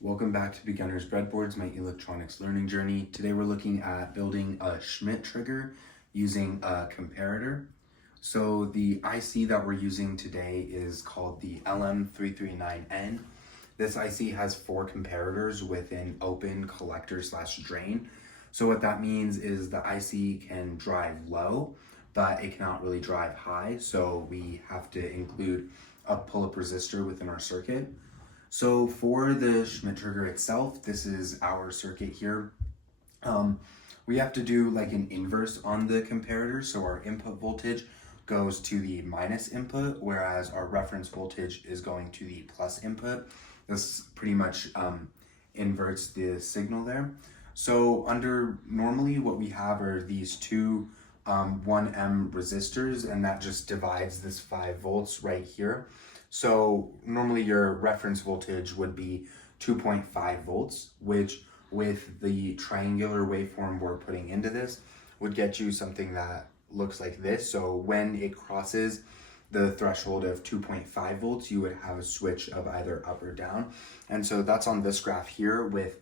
Welcome back to Beginner's Breadboards, my electronics learning journey. Today we're looking at building a Schmitt trigger using a comparator. So the IC that we're using today is called the LM339N. This IC has 4 comparators with an open collector/drain. So what that means is the IC can drive low, but it cannot really drive high. So we have to include a pull-up resistor within our circuit. So for the Schmitt trigger itself, this is our circuit here. We have to do like an inverse on the comparator. So our input voltage goes to the minus input, whereas our reference voltage is going to the plus input. This pretty much inverts the signal there. So normally what we have are these two 1M resistors, and that just divides this 5 volts right here. So normally your reference voltage would be 2.5 volts, which with the triangular waveform we're putting into this would get you something that looks like this. So when it crosses the threshold of 2.5 volts, you would have a switch of either up or down. And so that's on this graph here with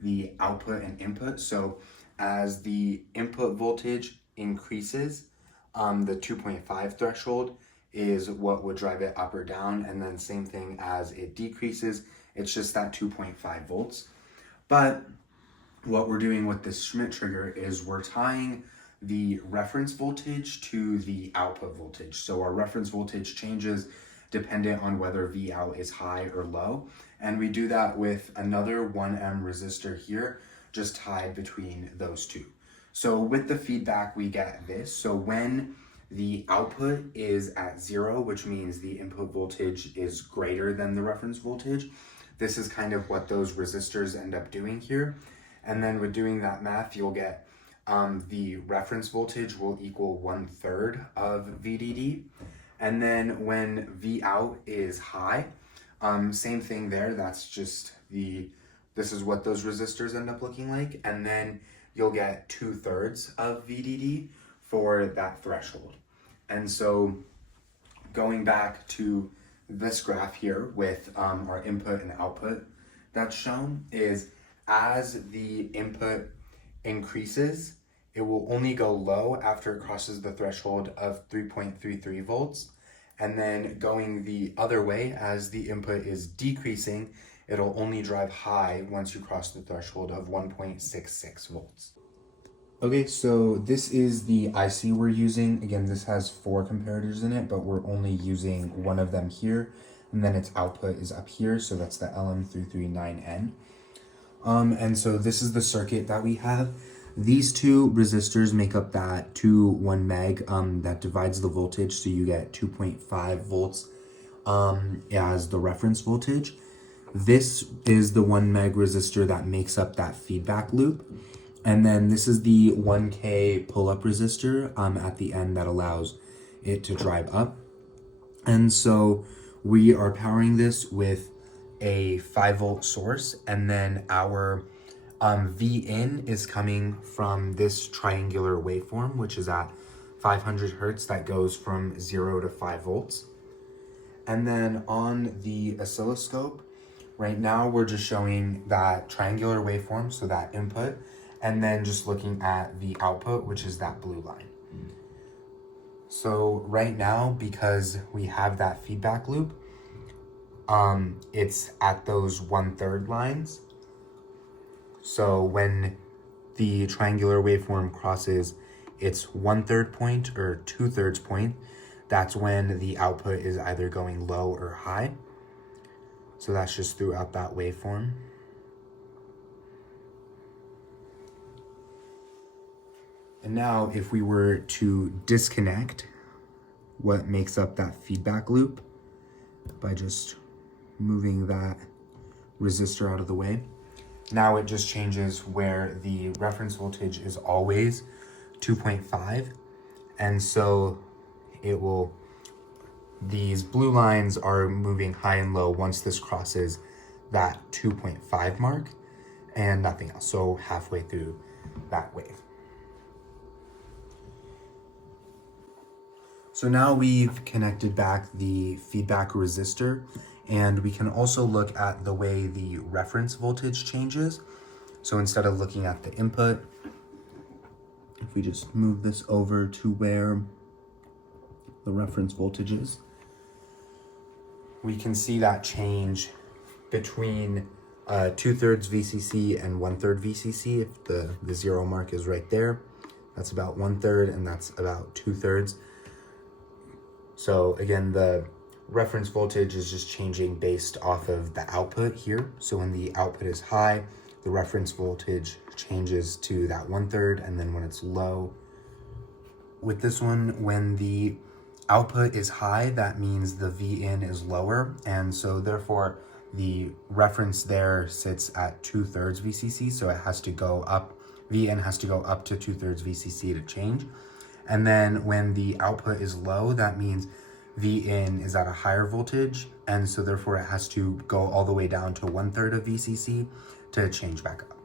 the output and input. So as the input voltage increases, the 2.5 threshold is what would drive it up or down, and then same thing as it decreases, it's just that 2.5 volts. But what we're doing with this Schmitt trigger is we're tying the reference voltage to the output voltage. So our reference voltage changes dependent on whether V out is high or low, and we do that with another 1M resistor here, just tied between those two. So with the feedback we get this. So when the output is at 0, which means the input voltage is greater than the reference voltage. This is kind of what those resistors end up doing here. And then with doing that math, you'll get the reference voltage will equal 1/3 of VDD. And then when V out is high, same thing there. That's just this is what those resistors end up looking like. And then you'll get 2/3 of VDD for that threshold. And so going back to this graph here with our input and output that's shown is as the input increases, it will only go low after it crosses the threshold of 3.33 volts. And then going the other way, as the input is decreasing, it'll only drive high once you cross the threshold of 1.66 volts. Okay, so this is the IC we're using. Again, this has 4 comparators in it, but we're only using one of them here, and then its output is up here, so that's the LM339N. And so this is the circuit that we have. These two resistors make up that 1 meg that divides the voltage, so you get 2.5 volts as the reference voltage. This is the 1 meg resistor that makes up that feedback loop. And then this is the 1K pull-up resistor at the end that allows it to drive up. And so we are powering this with a 5-volt source, and then our V in is coming from this triangular waveform, which is at 500 hertz that goes from 0 to 5 volts. And then on the oscilloscope, right now we're just showing that triangular waveform, so that input, and then just looking at the output, which is that blue line. So right now, because we have that feedback loop, it's at those 1/3 lines. So when the triangular waveform crosses its 1/3 point or 2/3 point, that's when the output is either going low or high. So that's just throughout that waveform. And now if we were to disconnect what makes up that feedback loop by just moving that resistor out of the way, now it just changes where the reference voltage is always 2.5. And so these blue lines are moving high and low once this crosses that 2.5 mark and nothing else. So halfway through that wave. So now we've connected back the feedback resistor And we can also look at the way the reference voltage changes. So instead of looking at the input, if we just move this over to where the reference voltage is, we can see that change between 2/3 VCC and 1/3 VCC. If the zero mark is right there, that's about 1/3 and that's about 2/3. So again, the reference voltage is just changing based off of the output here. So when the output is high, the reference voltage changes to that 1/3, and then when it's low, with this one, when the output is high, that means the V in is lower, and so therefore the reference there sits at 2/3 VCC, so it has to go up, V in has to go up to 2/3 VCC to change. And then when the output is low, that means V in is at a higher voltage, and so therefore it has to go all the way down to 1/3 of VCC to change back up.